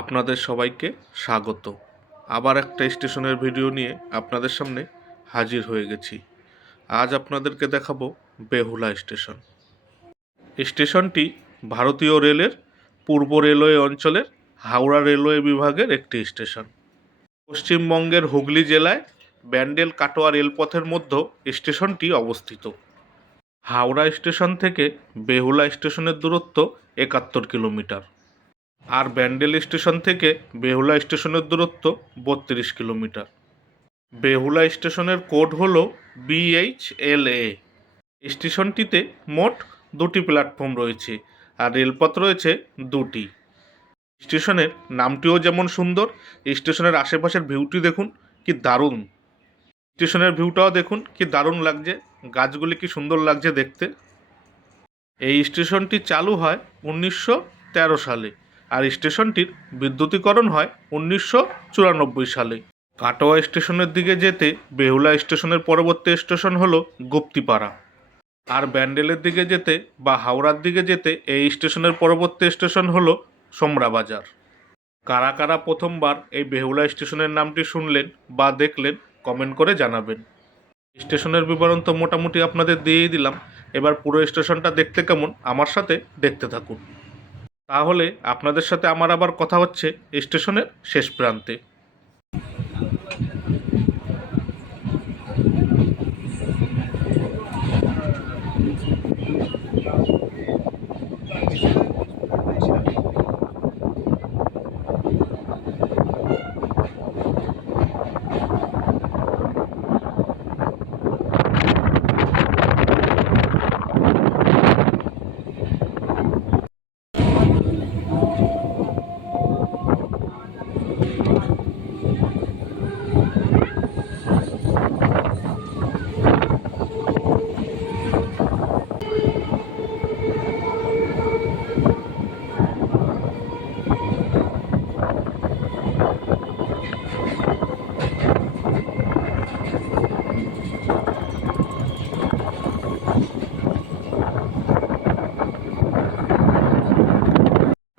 আপনাদের সবাইকে স্বাগত। আবার একটা স্টেশনের ভিডিও নিয়ে আপনাদের সামনে হাজির হয়ে গেছি। আজ আপনাদেরকে দেখাবো বেহুলা স্টেশন। স্টেশনটি ভারতীয় রেলের পূর্ব রেলওয়ে অঞ্চলের হাওড়া রেলওয়ে বিভাগের একটি স্টেশন। পশ্চিমবঙ্গের হুগলি জেলায় ব্যান্ডেল কাটোয়া রেলপথের মধ্যে স্টেশনটি অবস্থিত। হাওড়া স্টেশন থেকে বেহুলা স্টেশনের দূরত্ব একাত্তর কিলোমিটার। আর ব্যান্ডেল স্টেশন থেকে বেহুলা স্টেশনের দূরত্ব বত্রিশ কিলোমিটার। বেহুলা স্টেশনের কোড হল বিএইচএলএ স্টেশনটিতে মোট দুটি প্ল্যাটফর্ম রয়েছে আর রেলপথ রয়েছে দুটি। স্টেশনের নামটিও যেমন সুন্দর, স্টেশনের আশেপাশের ভিউটি দেখুন কি দারুণ। স্টেশনের ভিউটাও দেখুন কি দারুণ লাগছে, গাছগুলি কি সুন্দর লাগছে দেখতে। এই স্টেশনটি চালু হয় উনিশশো তেরো সালে। আর স্টেশনটির বিদ্যুতীকরণ হয় উনিশশো চুরানব্বই সালে। কাটোয়া স্টেশনের দিকে যেতে বেহুলা স্টেশনের পরবর্তী স্টেশন হলো গুপ্তিপাড়া। আর ব্যান্ডেলের দিকে যেতে বা হাওড়ার দিকে যেতে এই স্টেশনের পরবর্তী স্টেশন হলো সোমরা বাজার কারা কারা প্রথমবার এই বেহুলা স্টেশনের নামটি শুনলেন বা দেখলেন, কমেন্ট করে জানাবেন। স্টেশনের বিবরণ তো মোটামুটি আপনাদের দিয়েই দিলাম। এবার পুরো স্টেশনটা দেখতে কেমন, আমার সাথে দেখতে থাকুন। তাহলে আপনাদের সাথে আমার আবার কথা হচ্ছে স্টেশনের শেষ প্রান্তে।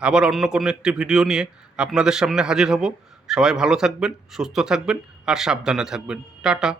আবার অন্য কোনো একটি ভিডিও নিয়ে আপনাদের সামনে হাজির হব। সবাই ভালো থাকবেন, সুস্থ থাকবেন আর সাবধানে থাকবেন। টাটা।